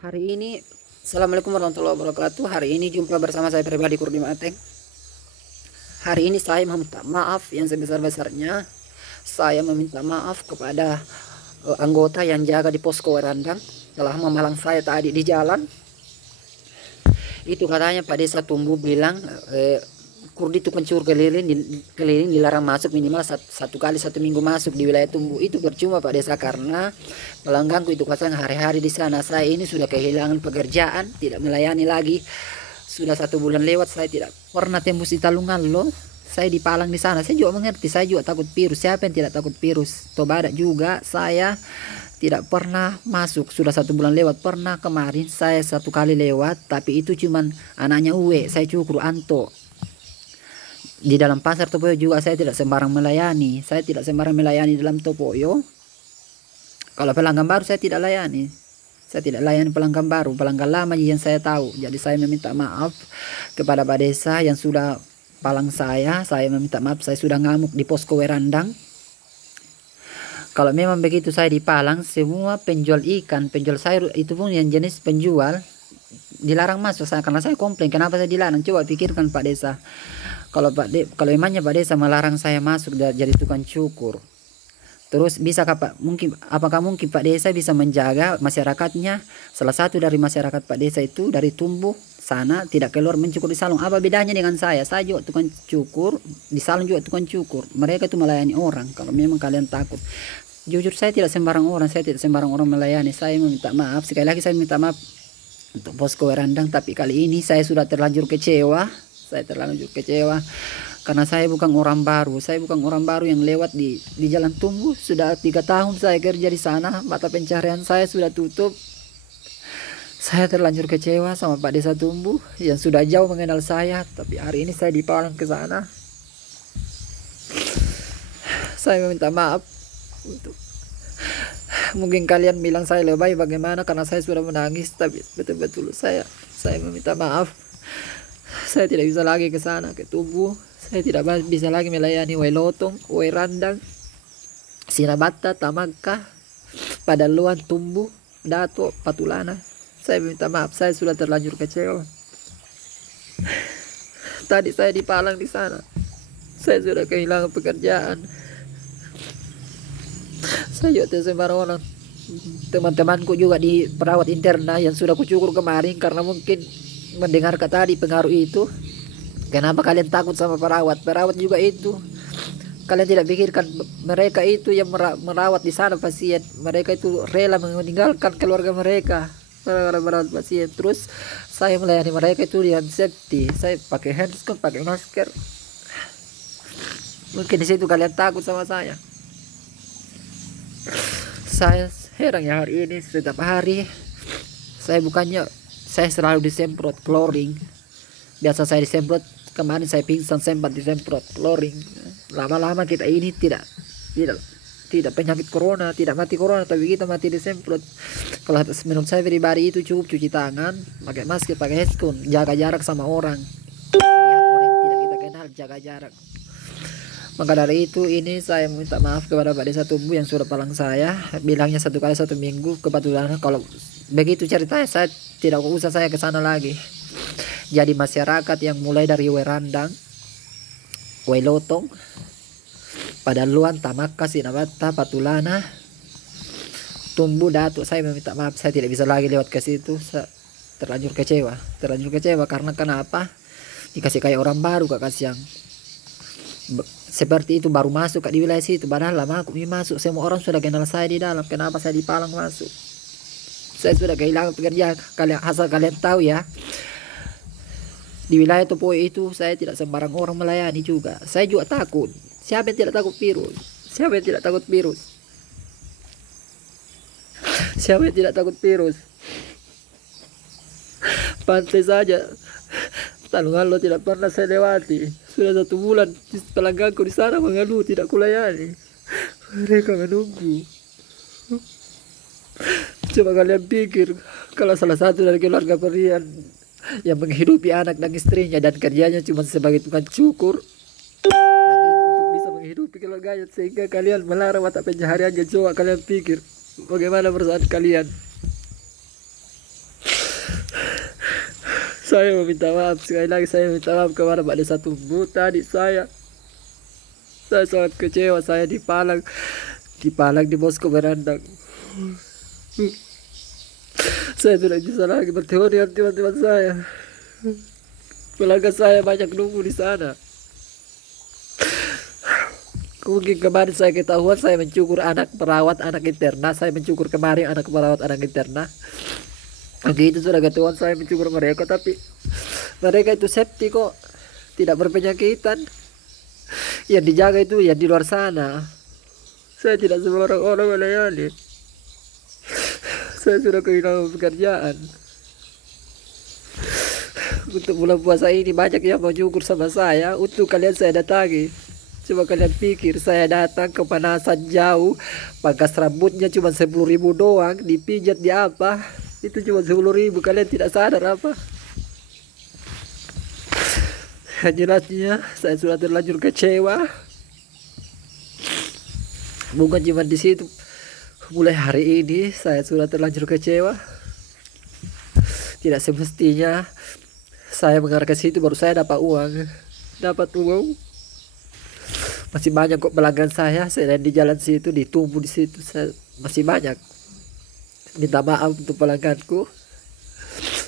Hari ini, Assalamualaikum warahmatullahi wabarakatuh. Hari ini jumpa bersama saya pribadi Kurdi Mateng. Hari ini saya meminta maaf yang sebesar-besarnya. Saya meminta maaf kepada anggota yang jaga di posko Werandang telah memalang saya tadi di jalan. Itu katanya Pak Desa Tumbuh bilang Kurdi itu pencuri keliling dilarang masuk minimal satu kali 1 minggu masuk di wilayah Tumbuh. Itu percuma Pak Desa karena pelangganku itu pasang hari-hari di sana. Saya ini sudah kehilangan pekerjaan, tidak melayani lagi. Sudah 1 bulan lewat, saya tidak pernah tembus di Talungan loh. Saya dipalang di sana. Saya juga mengerti, saya juga takut virus. Siapa yang tidak takut virus? Toba ada juga saya tidak pernah masuk. Sudah 1 bulan lewat. Pernah kemarin saya 1 kali lewat, tapi itu cuman anaknya Uwe. Saya cukur Anto. Di dalam pasar Topoyo juga saya tidak sembarang melayani. Saya tidak sembarang melayani dalam Topoyo. Kalau pelanggan baru saya tidak layani. Saya tidak layani pelanggan baru. Pelanggan lama yang saya tahu. Jadi saya meminta maaf kepada Pak Desa yang sudah palang saya. Saya meminta maaf, saya sudah ngamuk di posko Werandang. Kalau memang begitu saya dipalang, semua penjual ikan, penjual sayur itu pun yang jenis penjual dilarang masuk saya, karena saya komplain kenapa saya dilarang. Coba pikirkan Pak Desa. Kalau emangnya Pak Desa melarang saya masuk jadi tukang cukur, terus bisa apakah mungkin Pak Desa bisa menjaga masyarakatnya? Salah satu dari masyarakat Pak Desa itu dari Tumbuh sana tidak keluar mencukur di salon. Apa bedanya dengan saya? Saya juga tukang cukur, di salon juga tukang cukur. Mereka itu melayani orang. Kalau memang kalian takut, jujur saya tidak sembarang orang, saya tidak sembarang orang melayani. Saya meminta maaf, sekali lagi saya minta maaf untuk posko Werandang, tapi kali ini saya sudah terlanjur kecewa. Saya terlanjur kecewa karena saya bukan orang baru. Saya bukan orang baru yang lewat di Jalan Tumbuh. Sudah 3 tahun saya kerja di sana. Mata pencarian saya sudah tutup. Saya terlanjur kecewa sama Pak Desa Tumbuh yang sudah jauh mengenal saya. Tapi hari ini saya dipalang ke sana. Saya meminta maaf. Mungkin kalian bilang saya lebay bagaimana karena saya sudah menangis. Tapi betul-betul saya meminta maaf. Saya tidak bisa lagi ke sana, ke Tumbuh. Saya tidak bisa lagi melayani Wailotong, Werandang, Sinabata, Tamangka, Padaluan, Tumbuh, Dato, Patulana. Saya minta maaf, saya sudah terlanjur kecewa. Tadi saya dipalang di sana. Saya sudah kehilangan pekerjaan. Saya juga sembarang orang. Teman-temanku juga di perawat interna yang sudah kucukur kemarin karena mungkin mendengar kata tadi pengaruh itu. Kenapa kalian takut sama perawat? Perawat juga itu. Kalian tidak pikirkan mereka itu yang merawat di sana pasien. Mereka itu rela meninggalkan keluarga mereka para merawat pasien. Terus saya melayani mereka itu dengan safety. Saya pakai handskar, pakai masker. Mungkin di situ kalian takut sama saya. Saya heran ya, hari ini setiap hari saya selalu disemprot chlorine. Biasa saya disemprot, kemarin saya pingsan sempat disemprot chlorine. Lama-lama kita ini tidak penyakit corona, tidak mati corona, tapi kita mati disemprot. Kalau menurut saya pribadi itu cukup cuci tangan, pakai masker, pakai handskar, jaga jarak sama orang. Lihat orang yang tidak kita kenal, jaga jarak. Maka dari itu ini saya minta maaf kepada Pak Desa Tumbuh yang sudah palang saya. Bilangnya 1 kali 1 minggu. Kebetulan kalau begitu ceritanya saya tidak usah saya ke sana lagi. Jadi masyarakat yang mulai dari Werandang, Wailotong, Padaluan, Tamaka, Sinabata, Patulana, Tumbuh, Dato, saya meminta maaf. Saya tidak bisa lagi lewat ke situ. Saya terlanjur kecewa karena kenapa? Dikasih kayak orang baru, kasih yang seperti itu baru masuk di wilayah situ. Padahal lama aku masuk, semua orang sudah kenal saya di dalam. Kenapa saya dipalang masuk? Saya sudah kehilangan pekerjaan. Asal kalian tahu ya, di wilayah Topoyo itu saya tidak sembarang orang melayani juga. Saya juga takut. Siapa yang tidak takut virus? Siapa yang tidak takut virus? Siapa yang tidak takut virus? Pantai saja Talungan lo tidak pernah saya lewati. Sudah 1 bulan pelangganku di sana mengeluh tidak kulayani. Mereka menunggu. Coba kalian pikir, kalau salah satu dari keluarga kalian yang menghidupi anak dan istrinya dan kerjanya cuma sebagai tukang cukur, dan itu untuk bisa menghidupi keluarganya, sehingga kalian melarang mata pencahariannya. Coba kalian pikir bagaimana perasaan kalian. Saya meminta maaf sekali lagi, saya minta maaf kepada Pak Desa Tumbu. Tadi saya sangat kecewa, saya dipalang di Moskow berandang. Saya tidak bisa lagi bertemu dengan teman-teman saya. Keluarga saya banyak nunggu di sana. Mungkin kemarin saya ketahuan saya mencukur anak perawat anak interna. Saya mencukur kemarin anak perawat anak interna. Begitu sudah ketahuan saya mencukur mereka, tapi mereka itu safety kok, tidak berpenyakitan. Yang dijaga itu yang di luar sana. Saya tidak sembarang orang melayani. Saya sudah kehilangan pekerjaan. Untuk bulan puasa ini banyak yang mau cukur sama saya. Untuk kalian saya datangi. Coba kalian pikir saya datang ke panasan jauh, pangkas rambutnya cuma 10.000 doang, dipijat di apa? Itu cuma 10.000, kalian tidak sadar apa? Jelasnya saya sudah terlanjur kecewa. Bukan cuma di situ. Mulai hari ini saya sudah terlanjur kecewa. Tidak semestinya saya mengarah ke situ baru saya dapat uang. Masih banyak kok pelanggan saya di jalan situ, ditumbuh di situ. Masih banyak. Minta maaf untuk pelangganku.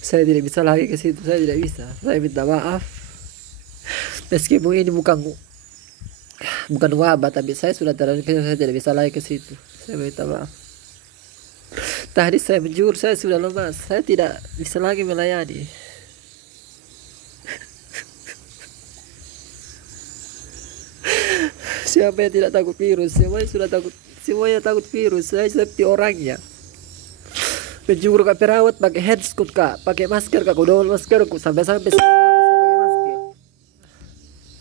Saya tidak bisa lagi ke situ, saya tidak bisa. Saya minta maaf. Meskipun ini bukan wabah, tapi saya sudah terlanjur, saya tidak bisa lagi ke situ. Saya minta maaf. Tadi saya menjujur, saya sudah lemas. Saya tidak bisa lagi melayani. Siapa yang tidak takut virus? Semuanya takut virus. Saya seperti orangnya. Menjujur ke perawat pakai headset kak, pakai masker kak, udah masker kak, sampai pakai masker.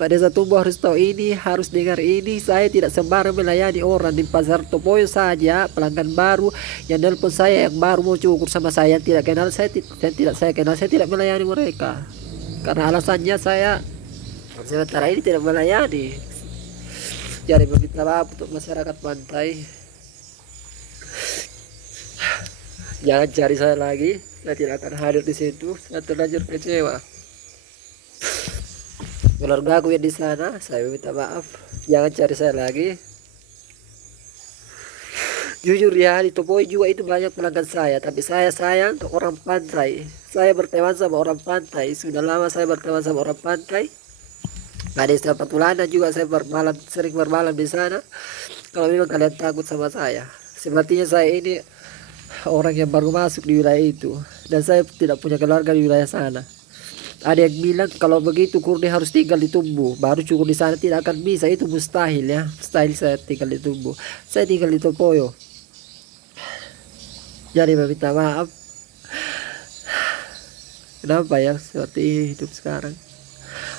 Pada Desa Tumbu harus tahu ini, harus dengar ini. Saya tidak sembarang melayani orang di pasar Topoyo saja. Pelanggan baru yang nelpon saya, yang baru mau cukur sama saya, yang tidak kenal saya, saya tidak melayani mereka. Karena alasannya saya sementara ini tidak melayani. Jadi meminta maaf untuk masyarakat pantai. Jangan cari saya lagi. Saya tidak akan hadir di situ. Saya terlanjur kecewa. Keluarga aku yang di sana, saya minta maaf. Jangan cari saya lagi. Jujur ya, di Topoyo juga itu banyak pelanggan saya, tapi saya sayang ke orang pantai. Saya berteman sama orang pantai. Sudah lama saya berteman sama orang pantai. Ada Desa Patulana juga saya sering bermalam di sana. Kalau memang kalian takut sama saya, sepertinya saya ini orang yang baru masuk di wilayah itu, dan saya tidak punya keluarga di wilayah sana. Ada yang bilang kalau begitu Kurdi harus tinggal di Tumbu, baru cukur di sana, tidak akan bisa, itu mustahil ya. Mustahil saya tinggal di Tumbu. Saya tinggal di Topoyo. Jadi meminta maaf. Kenapa ya seperti ini hidup sekarang?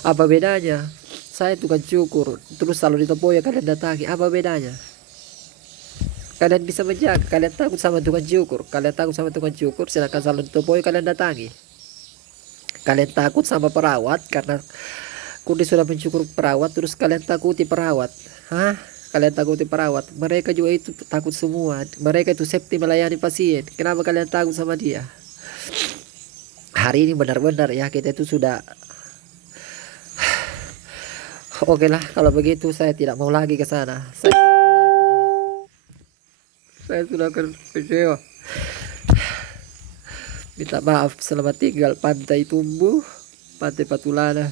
Apa bedanya? Saya tukang cukur, terus selalu di Topoyo kalian datangi. Apa bedanya? Kalian bisa menjaga, kalian takut sama tukang cukur, sedangkan selalu di Topoyo kalian datangi. Kalian takut sama perawat karena Kurdi sudah mencukur perawat, terus kalian takuti perawat. Hah? Kalian takuti perawat. Mereka juga itu takut semua. Mereka itu safety melayani pasien. Kenapa kalian takut sama dia? Hari ini benar-benar ya kita itu sudah oke lah, kalau begitu saya tidak mau lagi ke sana. Saya sudah kecewa. Minta maaf, selamat tinggal Pantai Tumbu, Pantai Patulana.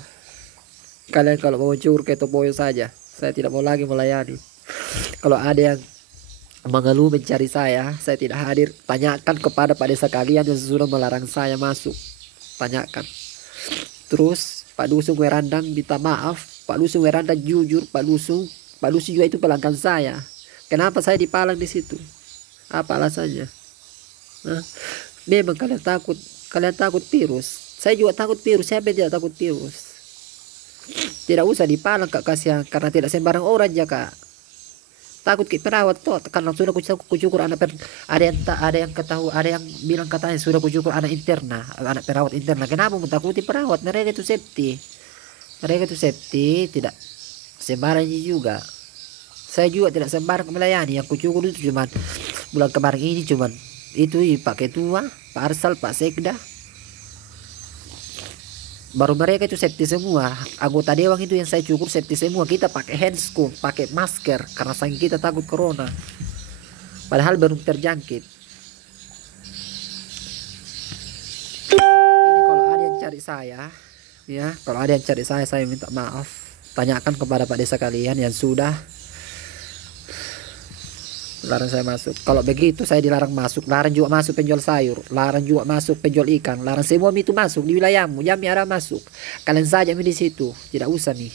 Kalian kalau mau cukur ke Topoyo saja, saya tidak mau lagi melayani. Kalau ada yang mengeluh mencari saya tidak hadir. Tanyakan kepada Pak Desa kalian yang sudah melarang saya masuk. Tanyakan. Terus Pak Dusun Werandang minta maaf. Pak Dusun Werandang jujur, Pak Dusun juga itu pelanggan saya. Kenapa saya dipalang di situ? Apa alasannya? Nah, memang kalian takut virus. Saya juga takut virus. Siapa yang tidak takut virus? Tidak usah dipalang kak, kasihan, karena tidak sembarang orang ya kak. Takut ke perawat toh, karena sudah kucukur anak ada yang bilang katanya sudah kucukur anak perawat interna. Kenapa mentakuti perawat? Mereka itu safety, tidak sembarang juga. Saya juga tidak sembarang melayani. Yang kucukur itu cuma bulan kemarin ini cuma itu Pak Ketua, Pak Arsal, Pak Sekda. Baru mereka itu safety semua. Anggota dewan itu yang saya cukur safety semua. Kita pakai handscope, pakai masker karena saking kita takut corona. Padahal baru terjangkit. Ini kalau ada yang cari saya, ya, kalau ada yang cari saya minta maaf. Tanyakan kepada Pak Desa kalian yang sudah larang saya masuk. Kalau begitu saya dilarang masuk. Larang juga masuk penjual sayur, larang juga masuk penjual ikan, larang semua itu masuk di wilayahmu. Jami ada masuk. Kalian saja di situ, tidak usah nih.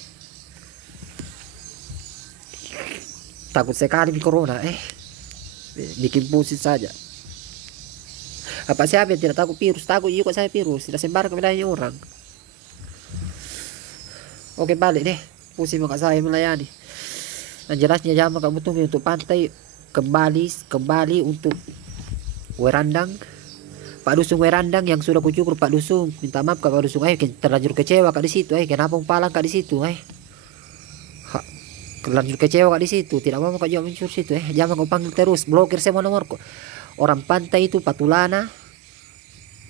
Takut sekali di corona, bikin pusing saja. Apa siapa yang tidak takut virus? Takut juga saya virus, tidak sebar ke wilayah orang. Oke, balik deh. Pusing muka saya melayani. Dan jelasnya jangan kamu tunggu untuk pantai. Kembali untuk Werandang. Pak Dusung Werandang yang sudah kucukur, Pak Dusung minta maaf Pak Dusung, terlanjur kecewa Kak di situ, kenapa umpalan Kak di situ, terlanjur kecewa Kak di situ, tidak mau Kak jawab muncul situ, jangan kau panggil terus, blokir semua nomorku. Orang pantai itu Patulana,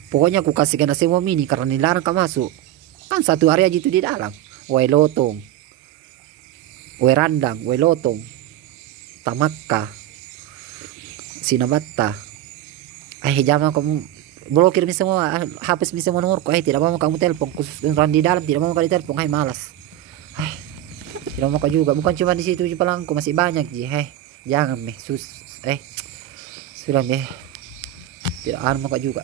pokoknya aku kasih kena semua mini karena dilarang Kak masuk. Kan satu area gitu di dalam. Wailotong, Werandang, Wailotong, Tamakka, Sinabatta. Jangan kamu blokir semua, hapus semua nomorku. Tidak mau kamu telepon, khusus orang di dalam tidak mau kamu telepon. Malas. Tidak mau juga, bukan cuma di situ di Palangku, masih banyak ji. Jangan sudah tidak mau kak juga.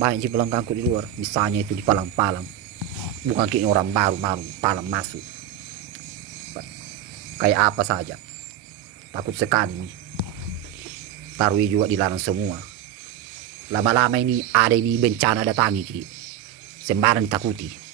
Banyak di Palangku di luar, misalnya itu di Palang-Palang. Bukan kayak orang baru Palang masuk. Kayak apa saja. Takut sekali nih. Tarui juga dilarang semua. Lama-lama ini ada ini bencana datangi ki. Sembarang ditakuti.